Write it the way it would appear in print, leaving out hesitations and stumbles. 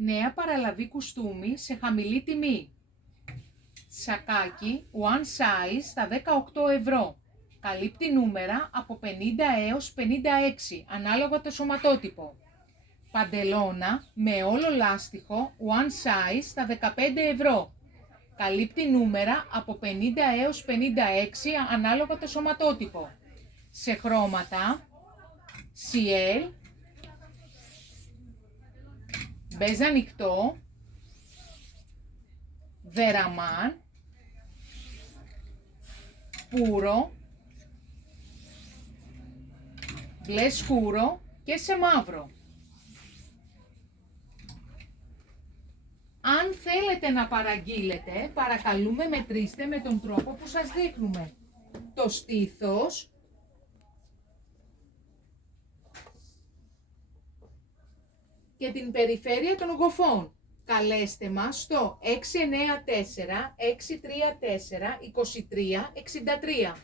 Νέα παραλαβή κουστούμι σε χαμηλή τιμή. Σακάκι one size στα 18 ευρώ. Καλύπτει νούμερα από 50 έως 56, ανάλογα το σωματότυπο. Παντελώνα με όλο λάστιχο one size στα 15 ευρώ. Καλύπτει νούμερα από 50 έως 56, ανάλογα το σωματότυπο. Σε χρώματα CL, μπέζ ανοιχτό, βεραμάν, πούρο, μπλε σκούρο και σε μαύρο. Αν θέλετε να παραγγείλετε, παρακαλούμε μετρήστε με τον τρόπο που σας δείχνουμε. Το στήθος και την περιφέρεια των γοφών. Καλέστε μας στο 694 634 23 63.